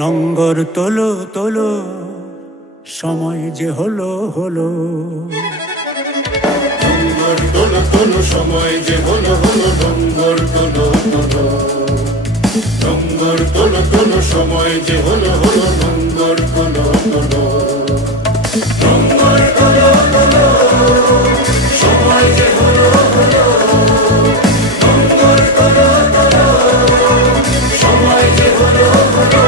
নঙ্গর তোলো তোলো সময় যে হলো হলো, নঙ্গর তোলো তোলো সময় যে হলো হলো, নঙ্গর তোলো তোলো, নঙ্গর তোলো তোলো সময় যে হলো হলো, নঙ্গর তোলো তোলো, নঙ্গর তোলো তোলো সময় যে হলো হলো, নঙ্গর তোলো তোলো সময় যে হলো হলো।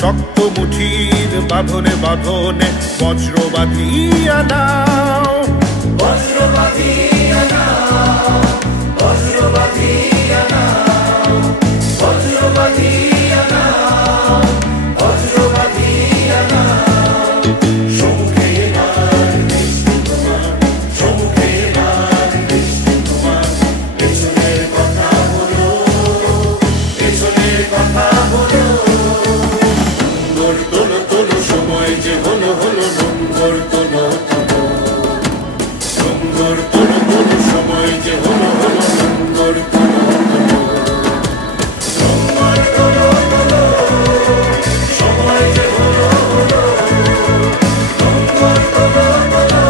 শক্ত মুঠির বাঁধনে বাঁধনে বজ্র বাঁধিয়া নাও, বজ্র বাঁধিয়া নাও, বজ্র বাঁধিয়া নাও, বজ্র বাঁধিয়া নাও, বজ্র বাঁধিয়া নাও। সম্মুখে এবার বৃষ্টি তোমার, সম্মুখে এবার বৃষ্টি তোমার, পেছনের কথা বলো, পেছনের কথা বলো। নঙ্গর তোলো তোলো সময় যে হলো হলো, নঙ্গর তোলো তোলো, নঙ্গর তোলো তোলো সময় যে হলো হলো, নঙ্গর তোলো তোলো, নঙ্গর তোলো তোলো সময় যে হলো হলো, নঙ্গর তোলো তোলো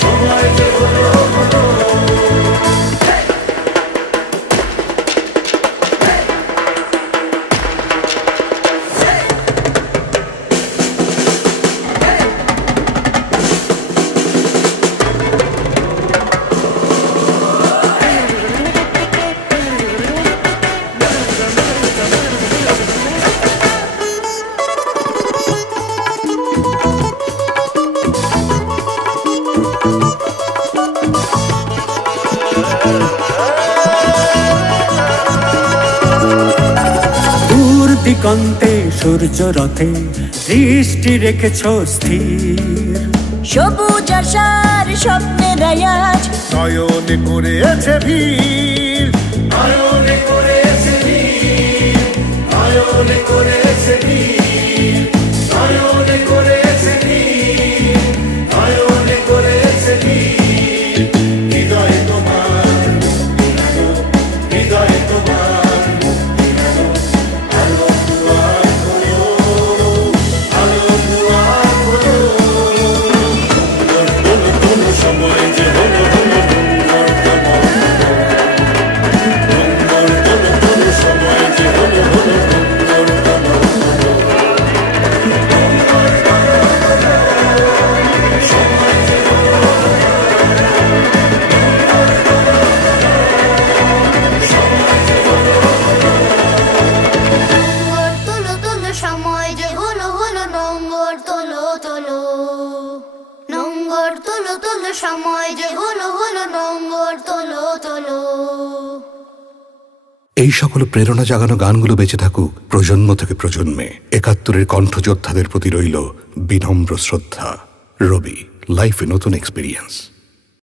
সময় যে হলো হলো। দিগন্তে সূর্য রথে দৃষ্টি রেখেছ স্থির, সবুজ আশার স্বপ্নের আয়াজ নয়নে করেছে ভিড়, নয়নে করেছে ভিড়, নয়নে করেছে ভিড়, নয়নে করেছে ভিড়, নয়নে করেছে ভিড়। হৃদয়ে তোমার মুক্তি নাও, হৃদয়ে তোমার মুক্তি নাও, আলো দুয়ার খোলো, আলো দুয়ার খোলো। নঙ্গর তোলো তোলো সময় যে হলো হলো, নঙ্গর তোলো তোলো, নঙ্গর তোলো তোলো সময় যে হলো হলো, নঙ্গর তোলো তোলো, নঙ্গর তোলো তোলো সময় যে হলো হলো, নঙ্গর তোলো তোলো সময় যে হলো হলো। নঙ্গর তোলো তোলো সময় যে হলো হলো, নঙ্গর তোলো তোলো, নঙ্গর তোলো তোলো সময় যে হলো হলো, নঙ্গর তোলো তোলো। এই সকল প্রেরণা জাগানো গানগুলো বেঁচে থাকুক প্রজন্ম থেকে প্রজন্মে। ৭১-এর কণ্ঠযোদ্ধাদের প্রতি রইল বিনম্র শ্রদ্ধা। রবি, লাইফে নতুন এক্সপিরিয়েন্স।